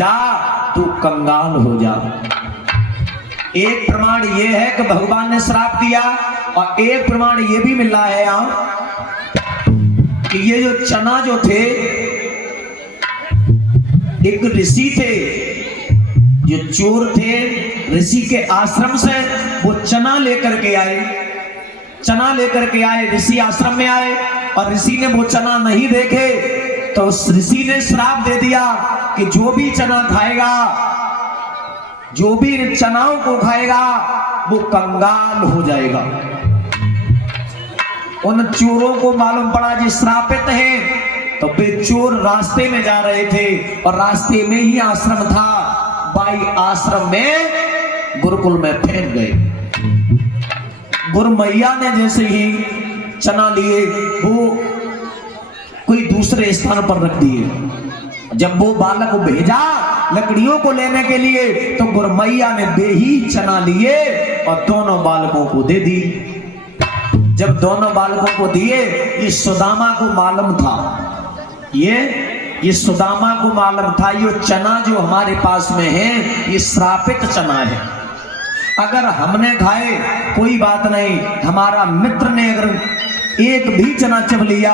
जा तू कंगाल हो जा। एक प्रमाण ये है कि भगवान ने श्राप दिया, और एक प्रमाण ये भी मिल रहा है यहाँ कि ये जो चना जो थे, एक ऋषि थे जो चोर थे, ऋषि के आश्रम से वो चना लेकर के आए, चना लेकर के आए, ऋषि आश्रम में आए, और ऋषि ने वो चना नहीं देखे तो उस ऋषि ने श्राप दे दिया कि जो भी चना खाएगा, जो भी चनाओं को खाएगा वो कंगाल हो जाएगा। उन चोरों को मालूम पड़ा जी श्रापित हैं, तो वे चोर रास्ते में जा रहे थे और रास्ते में ही आश्रम था, बाई आश्रम में गुरुकुल में फेंक गए। गुरु मैया ने जैसे ही चना लिए वो कोई दूसरे स्थान पर रख दिए। जब वो बालक को भेजा लकड़ियों को लेने के लिए, तो गुरु मैया ने वे ही चना लिए और दोनों बालकों को दे दी। जब दोनों बालकों को दिए, ये सुदामा को मालूम था, ये सुदामा को मालूम था ये चना जो हमारे पास में है ये श्रापित चना है। अगर हमने खाए कोई बात नहीं, हमारा मित्र ने अगर एक भी चना चब लिया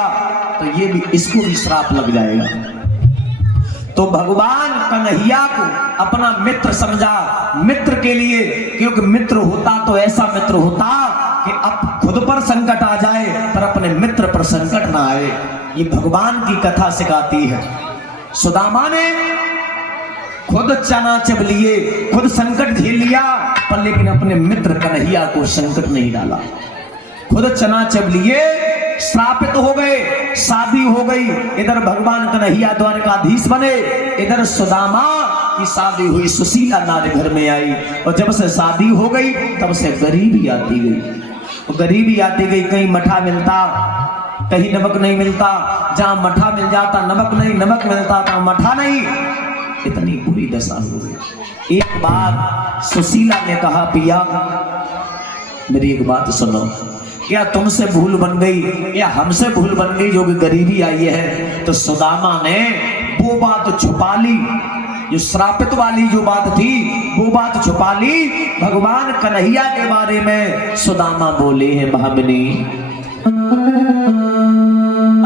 तो ये भी, इसको भी श्राप लग जाएगा। तो भगवान कन्हैया को अपना मित्र समझा, मित्र के लिए, क्योंकि मित्र होता तो ऐसा मित्र होता कि अब खुद पर संकट आ जाए पर अपने मित्र पर संकट ना आए। ये भगवान की कथा सिखाती है। सुदामा ने खुद चना चब लिए, खुद संकट झेल लिया, पर लेकिन अपने मित्र कन्हैया को संकट नहीं डाला। खुद चना चब लिए, श्रापित हो गए, शादी हो गई, इधर भगवान कन्हैया द्वारकाधीश बने, इधर सुदामा की शादी हुई, सुशीला नारी घर में आई, और जब से शादी हो गई तब से गरीबी आती गई, गरीबी आती गई। कहीं मठा मिलता, कहीं नमक नहीं मिलता, जहां मठा मिल जाता नमक नहीं, नमक मिलता था मठा नहीं, इतनी बुरी दशा हो गई। एक बार सुशीला ने कहा, पिया मेरी एक बात सुनो, क्या तुमसे भूल बन गई या हमसे भूल बन गई जो कि गरीबी आई है? तो सुदामा ने वो बात छुपा ली, जो श्रापित वाली जो बात थी वो बात छुपा ली। भगवान कन्हैया के बारे में सुदामा बोले हैं, भामिनी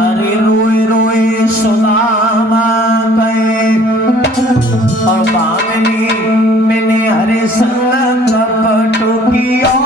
अरे रोए रोए सुदामा गए, और भामिनी मैंने हरे संग कपट किया,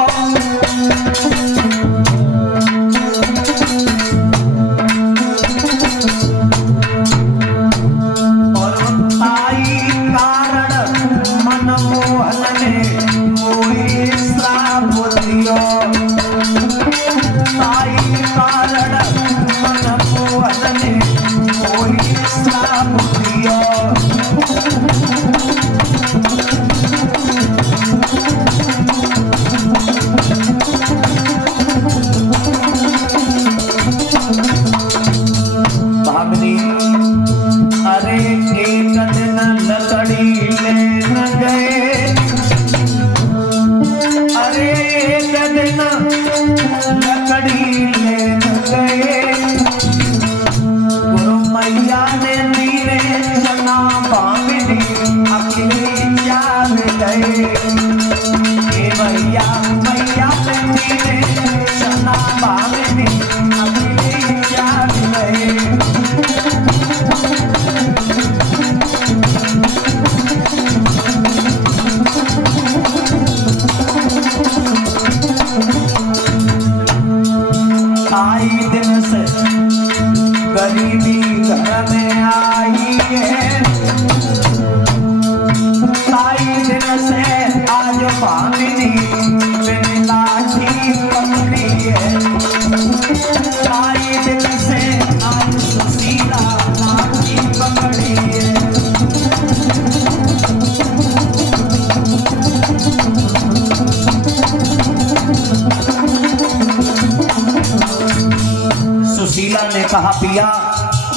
कहा, पिया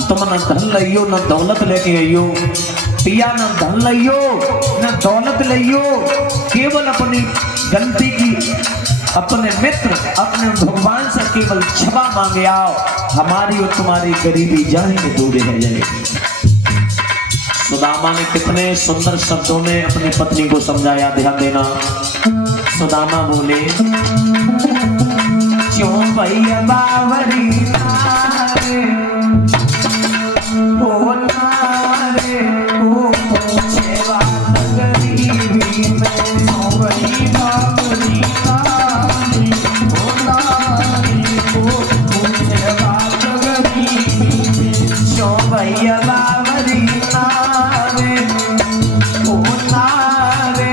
तुम न धन लियो न दौलत लेके आइयो, पिया न धन लियो न दौलत लियो, केवल अपनी गलती की, अपने मित्र, अपने भगवान से केवल क्षमा मांगे आओ, हमारी और तुम्हारी गरीबी जाएंगे दूर रह जाएगी। सुदामा ने कितने सुंदर शब्दों में अपनी पत्नी को समझाया, ध्यान देना। सुदामा बोले, क्यों भैया बावरी नारे, ओ नारे, ओ पूछे बात गरीबी में, क्यों भई बावरी नारे, ओ नारे, ओ पूछे बात गरीबी में, क्यों भैया बावरी नारे, ओ नारे,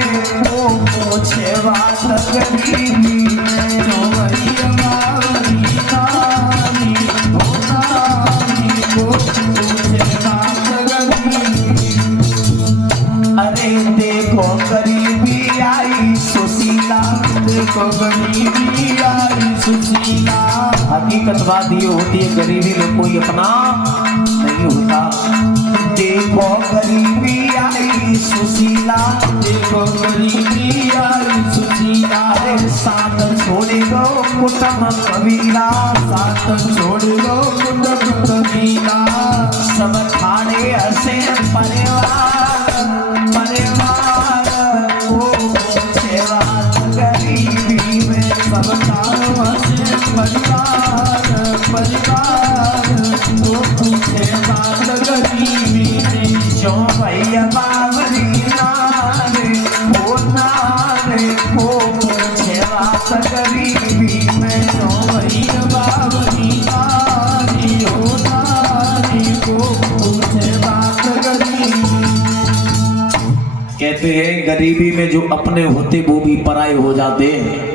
ओ पूछे बात गरीबी में, क्यों भैया बावरी नारे, ओ नारे, ओ पूछे बात गरीबी में। अरे देखो गरीबी आई सुशीला, देखो गरीबी आई सुशीला। हकीकत बात ये होती है, गरीबी में कोई अपना नहीं होता। देखो गरीबी आई सुशीला, देखो गरीबी आई सुशीला। अरे साथ छोड़ दो कुटुंब कबीला, साथ छोड़ दो कुटुंब कबीला। सब खाने हंसे परिवार, परिवार ओ पूछे बात गरीबी में, सब खाने हंसे परिवार, परिवार ओ पूछे बात गरीबी में, क्यों भैया बावरी नारे, ओ नारे, ओ पूछे बात गरीबी में, क्यों भैया बावरी नारे, ओ नारे, ओ पूछे बात गरीबी। कहते हैं गरीबी में जो अपने होते वो भी पराये हो जाते हैं।